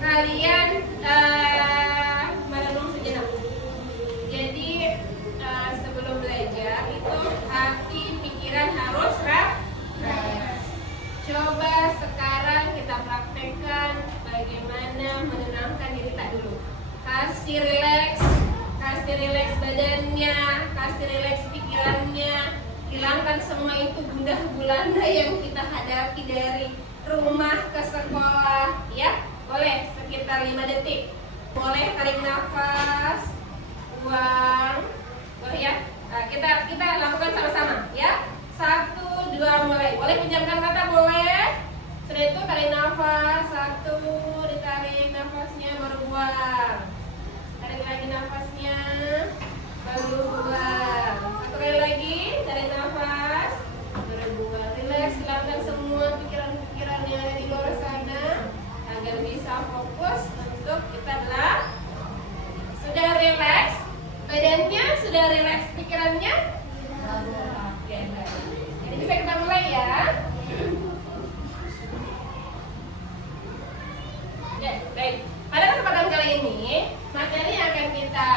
kalian merenung sejenak. Jadi sebelum belajar itu hati pikiran harus fresh. Coba sekarang kita praktekkan bagaimana menenangkan diri tak dulu. Kasih rileks badannya, kasih rileks pikirannya, hilangkan semua itu gundah gulana yang kita hadapi dari rumah ke sekolah, ya. Boleh sekitar 5 detik. Boleh tarik nafas, buang. Boleh ya. Nah, kita lakukan sama-sama, ya. 1, 2, mulai. Boleh pinjamkan mata, boleh. Setelah itu tarik nafas, 1, ditarik nafasnya, baru buang. Tarik lagi nafasnya, baru buang. 1 kali lagi, tarik nafas, baru buang. Relax, hilangkan semua pikiran-pikiran yang ada di luar sana agar bisa fokus untuk kita belajar. Sudah relax badannya, sudah relax pikirannya. Oke, jadi bisa kita mulai ya. Oke, baik. Pada kesempatan kali ini, materi yang akan kita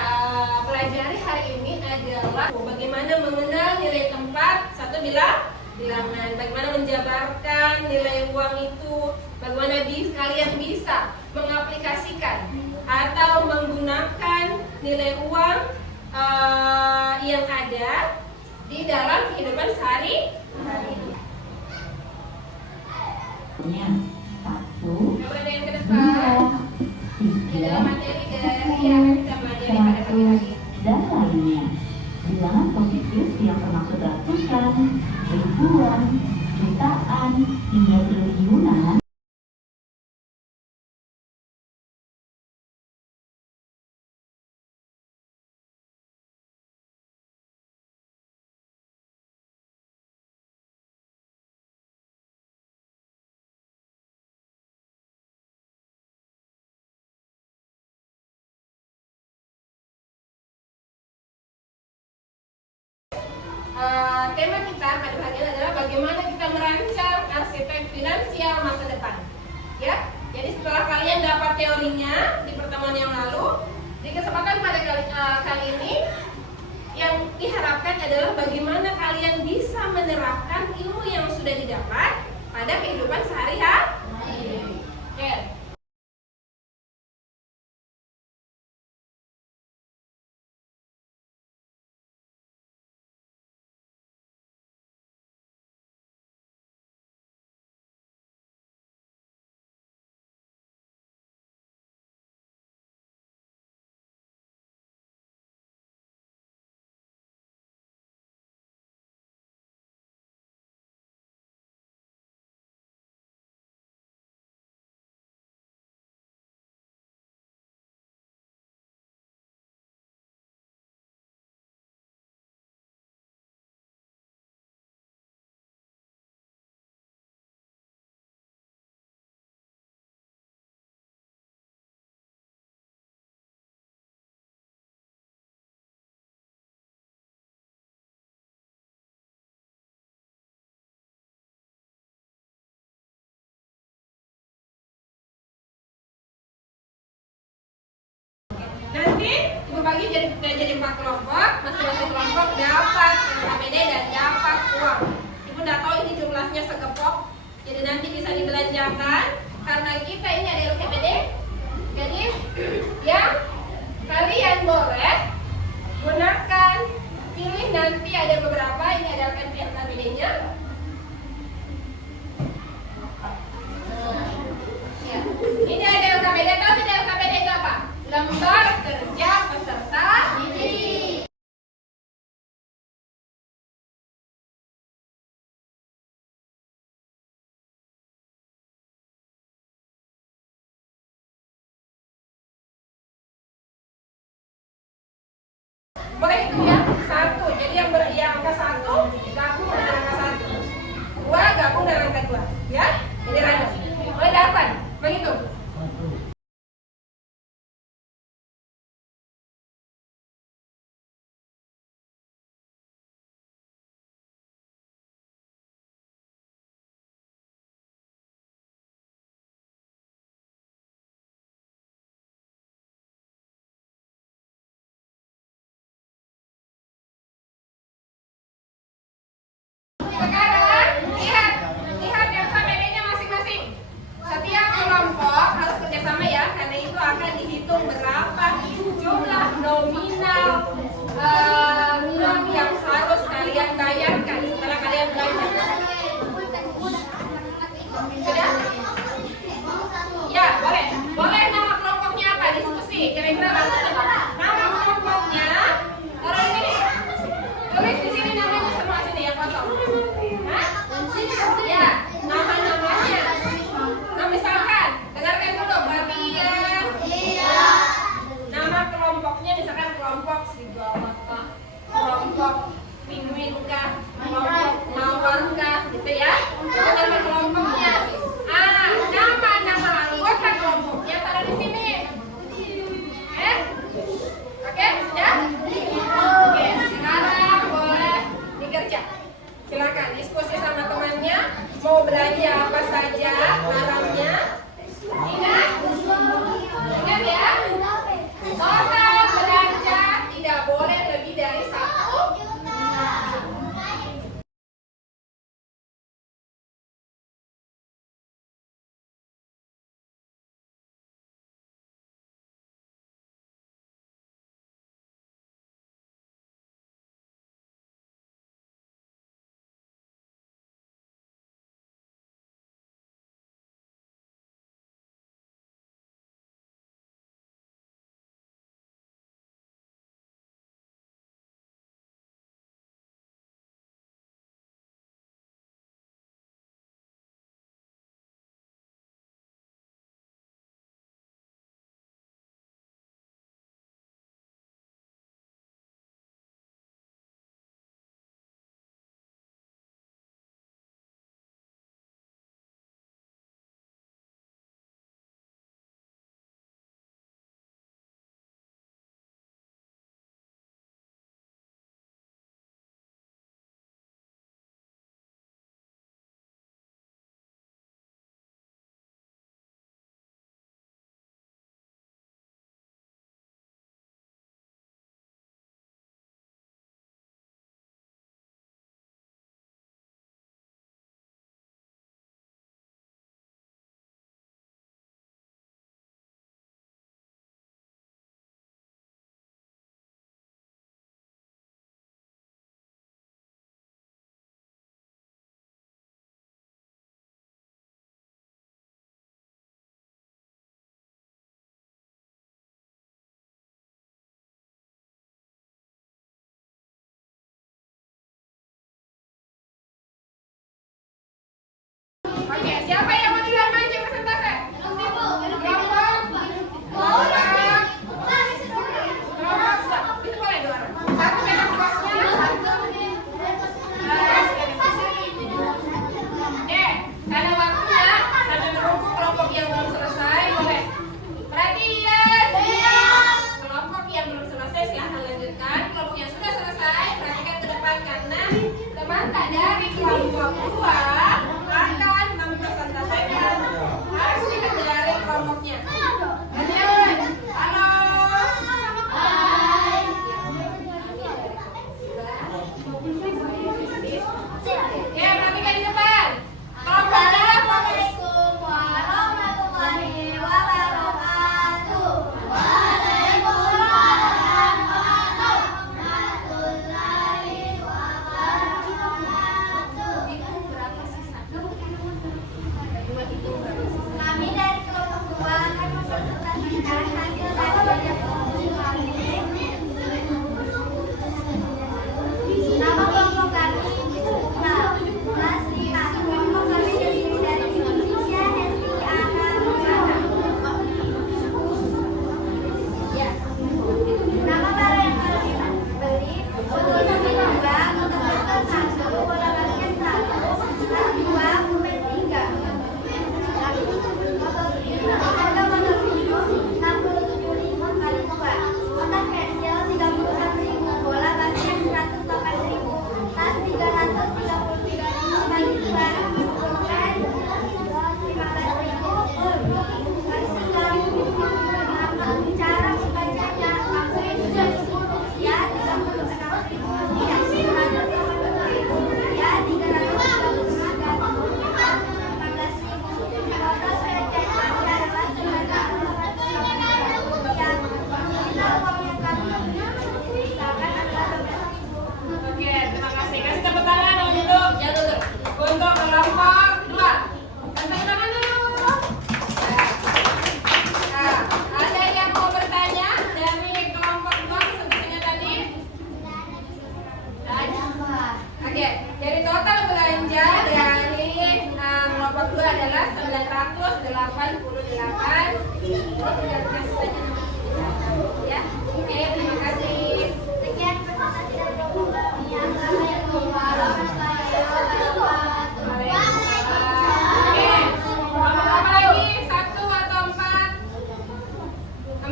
pelajari hari ini adalah bagaimana mengenal nilai tempat satu bilangan, bagaimana menjabarkan nilai uang itu, bagaimana kalian bisa mengaplikasikan atau menggunakan nilai uang yang ada di dalam kehidupan sehari-hari. Coba ada yang ke depan. Ini adalah materi dari yang akan kita pelajari pada pagi hari. Dan lainnya, bilangan positif yang termasuk ratusan, ribuan, jutaan, hingga triliunan. Tema kita pada pagi ini adalah bagaimana kita merancang arsitek finansial masa depan. Ya, jadi setelah kalian dapat teorinya di pertemuan yang lalu, di kesempatan pada kali ini yang diharapkan adalah bagaimana kalian bisa menerapkan ilmu yang sudah didapat pada kehidupan sehari-hari. Oke. Nanti ibu bagi jadi 4 kelompok, masing-masing kelompok dapat KPD dan dapat uang. Ibu tidak tahu ini jumlahnya segepok, jadi nanti bisa dibelanjakan karena kita ini ada LKPD. Jadi yang kalian boleh gunakan, pilih nanti ada beberapa, ini ada LKPD-nya. Ya, ini ada LKPD, tahu tidak LKPD itu apa? Lembar kerja peserta didik. Boleh itu ya, 1. Jadi yang angka 1 gabung dengan angka 1, 2 gabung dengan angka 2, ya. Jadi random. Boleh dapat begitu. uang yang harus kalian bayarkan setelah kalian belajar? Sudah? Ya, boleh. Boleh nama kelompoknya apa? Diskusi. Kira-kira nama kelompoknya. Taruh di sini. Tulis di sini namanya semua sini yang kosong. Hah? Ya, nama-namanya. Nah, misalkan, dengarkan dulu, Babian. Nama kelompoknya misalkan kelompok serigala.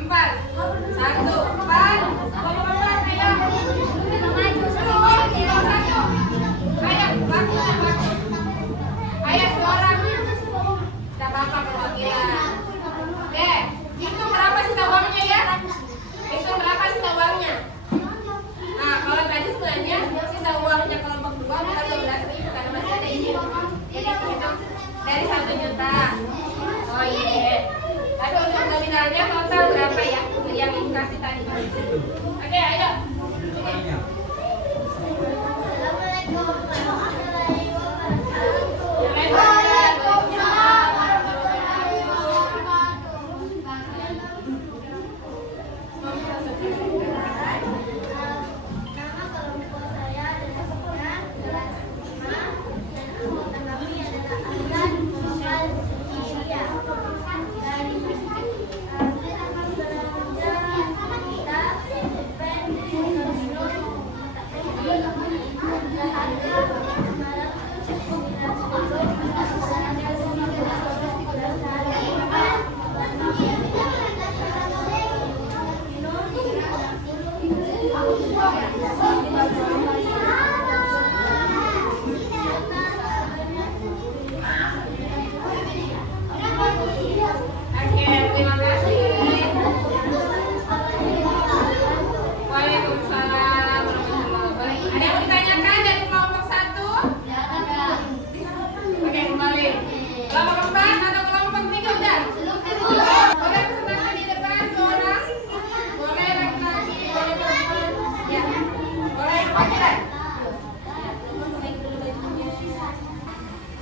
empat. Satu, empat. Bawa empat, ayo. Ayo, baku. Ayo, dua orang. Tidak apa-apa perwakilan. Oke, hitung berapa sisa uangnya ya? Hitung berapa sisa uangnya? Nah, kalau tadi sebenarnya sisa uangnya kelompok 2 bukan 12.000 karena masih ada ini. Jadi hitung dari 1 juta. Oh iya. Tapi untuk nominalnya total berapa ya? Yang dikasih tadi. Oke, ayo.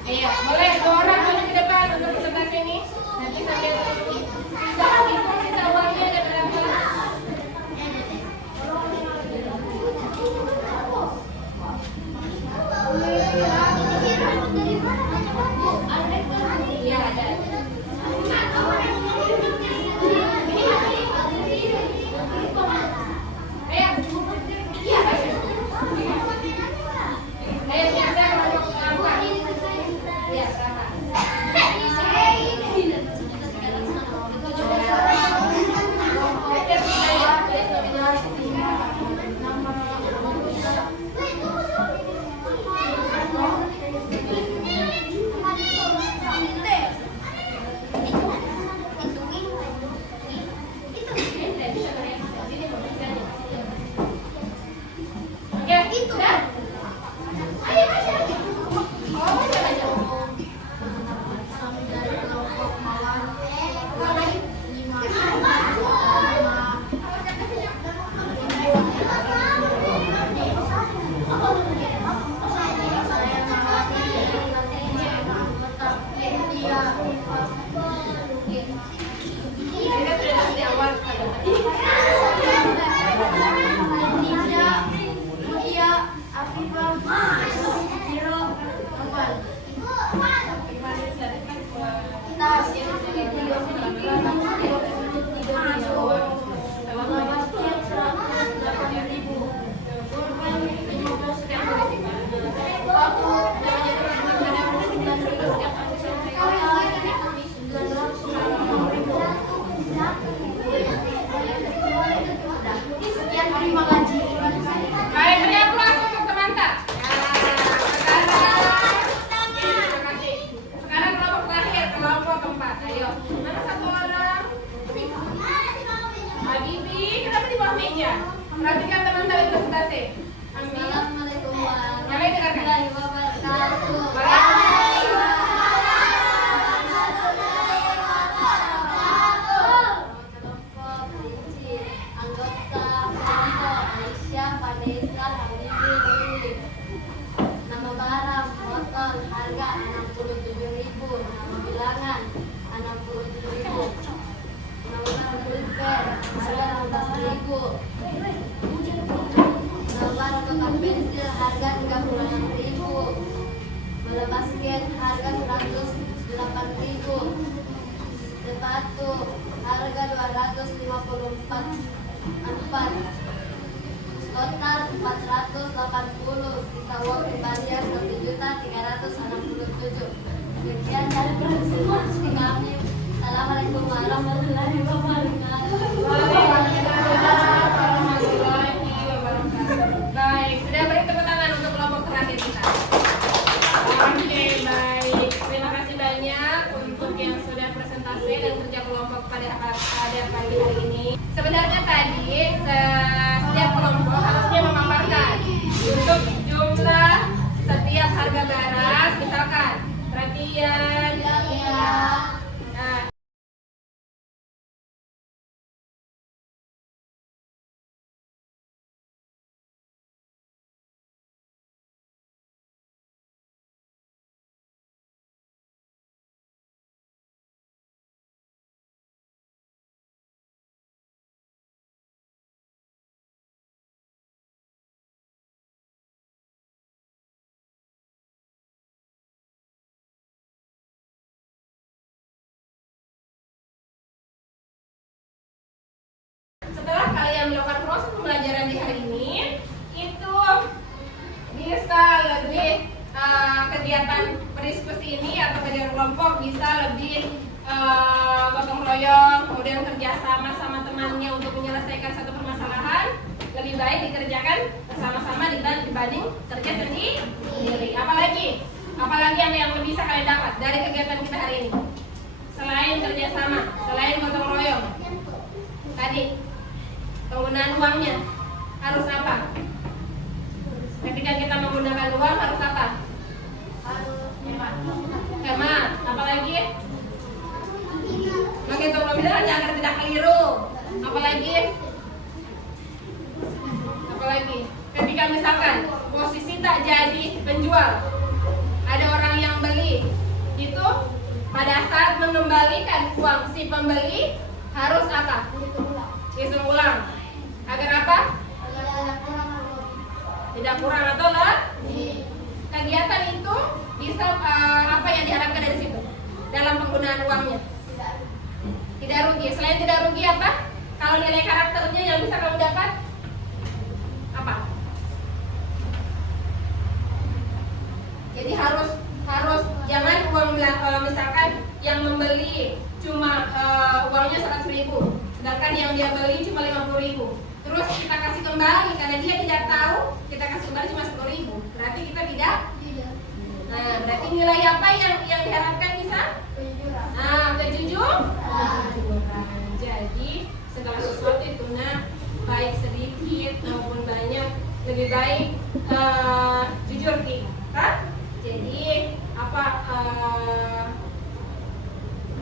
Iya, boleh 2 orang maju ke depan untuk presentasi ini. Nanti sambil sisa uangnya ada berapa? Iya, ada. Perhatikan teman-teman presentasi. Assalamualaikum warahmatullahi wabarakatuh. Anggota kelompok Aisyah Vanessa Habibie. Nama barang motor harga 67.000, nama bilangan 67.000. Nama pulpen harga 16.000. Nama kotak pensil harga 36.000. Bola basket harga 108.000. Sepatu harga 254. Total 480. Sisa uang pembagian 1.367.000. Sekian dari presentasi kami. Assalamualaikum warahmatullahi wabarakatuh. Sebenarnya tadi setiap kelompok harusnya memaparkan untuk jumlah setiap harga barang, misalkan perhatian. Nah, setelah kalian melakukan proses pembelajaran di hari ini, itu bisa lebih kegiatan berdiskusi ini atau kegiatan kelompok bisa lebih gotong royong, kemudian kerjasama sama temannya untuk menyelesaikan satu permasalahan lebih baik dikerjakan bersama-sama dibanding kerja sendiri. Apalagi yang bisa kalian dapat dari kegiatan kita hari ini selain kerjasama, selain gotong royong tadi, penggunaan uangnya harus apa? Ketika kita menggunakan uang harus apa? Hemat. Apalagi? Menghitung nominal agar tidak keliru. Apalagi? Ketika misalkan posisi tak jadi penjual, ada orang yang beli, itu pada saat mengembalikan uang si pembeli harus apa? Hitung ulang. Agar apa? Tidak kurang atau lebih. Kegiatan itu bisa apa yang diharapkan dari situ dalam penggunaan uangnya? Tidak rugi. Selain tidak rugi apa? Kalau nilai karakternya yang bisa kamu dapat apa? Jadi harus jangan uang misalkan yang membeli cuma uangnya 100.000, sedangkan yang dia beli cuma 50.000. Terus kita kasih kembali karena dia tidak tahu, kita kasih kembali cuma 10.000. Berarti kita tidak. Nah, berarti nilai apa yang diharapkan bisa? Kejujuran. Jadi segala sesuatu itu baik sedikit maupun banyak lebih baik jujur kita. Jadi apa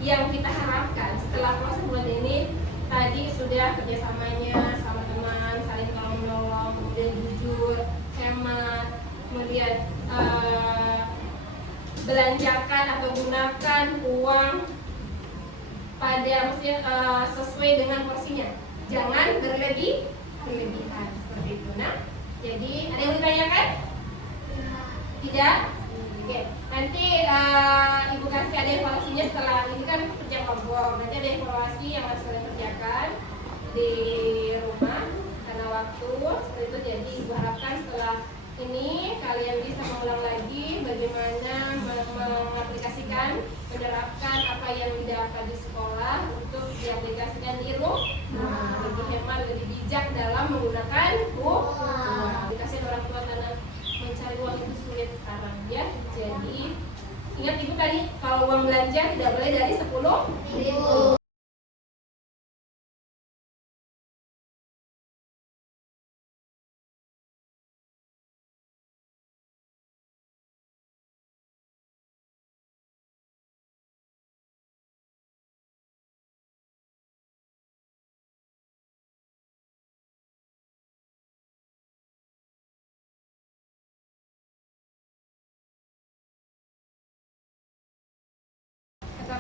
yang kita harapkan setelah proses bulan ini tadi sudah kerjasamanya sama teman, saling tolong menolong, kemudian jujur, hemat, kemudian belanjakan atau gunakan uang pada sesuai dengan porsinya, jangan berlebihan seperti itu. Nah, jadi ada yang ditanyakan? Tidak? Oke. Nanti ibu kasih ada evaluasinya setelah ini kan kerja kelompok. Nanti ada evaluasi yang harus kalian kerjakan di rumah karena waktu seperti itu. Jadi ibu harapkan setelah ini kalian bisa mengulang lagi bagaimana mengaplikasikan, menerapkan apa yang didapat di sekolah untuk diaplikasikan di rumah. Lebih hemat, lebih bijak dalam menggunakan uang. Dikasih orang tua karena mencari uang itu sulit sekarang ya. Jadi ingat ibu tadi kalau uang belanja tidak boleh dari 10.000.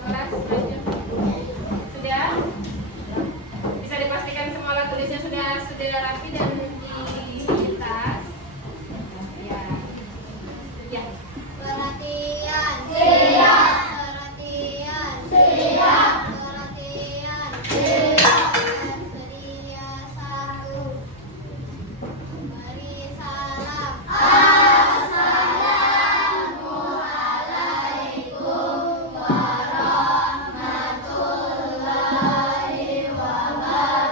Kelas lanjut. Sudah? Bisa dipastikan semua alat tulisnya sudah rapi dan di tas. Ya. Ya. Perhatian. Siap. Perhatian. Siap. Perhatian. Siap. Bersedia 1. Beri salam. Assalamualaikum warahmatullahi wabarakatuh.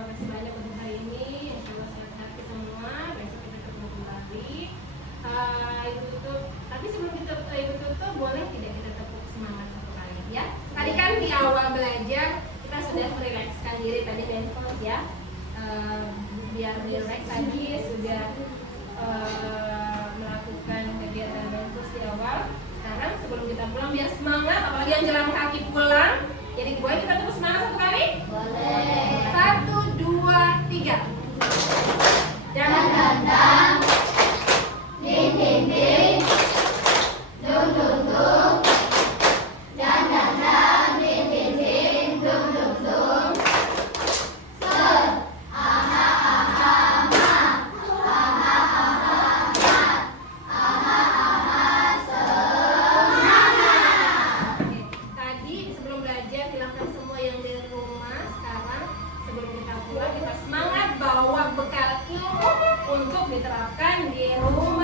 terima kasih banyak untuk hari ini. Insya Allah sehat hati semua. Besok kita ketemu kembali. Ibu tutup. Tapi sebelum kita ibu tutup, boleh tidak kita tepuk semangat satu kali ya? Tadi kan di awal belajar kita sudah merilekskan diri tadi Bentos ya. Biar rileks tadi sudah melakukan kegiatan Bentos di awal. Sekarang sebelum kita pulang biar semangat, apalagi yang jalan kaki pulang. Jadi boleh kita tepuk semangat satu kali? Boleh. 1, 2, 3. Jangan Dandang, ding ding ding, dung dung dung. Dandang dang, ding ding ding, dung dung dung. Ser, aha aha ma, aha aha ma, aha aha semangat. Tadi sebelum belajar hilangkan semua yang di rumah. Sekarang sebelum kita pulang kita semangat bawa bekal ilmu untuk diterapkan di rumah.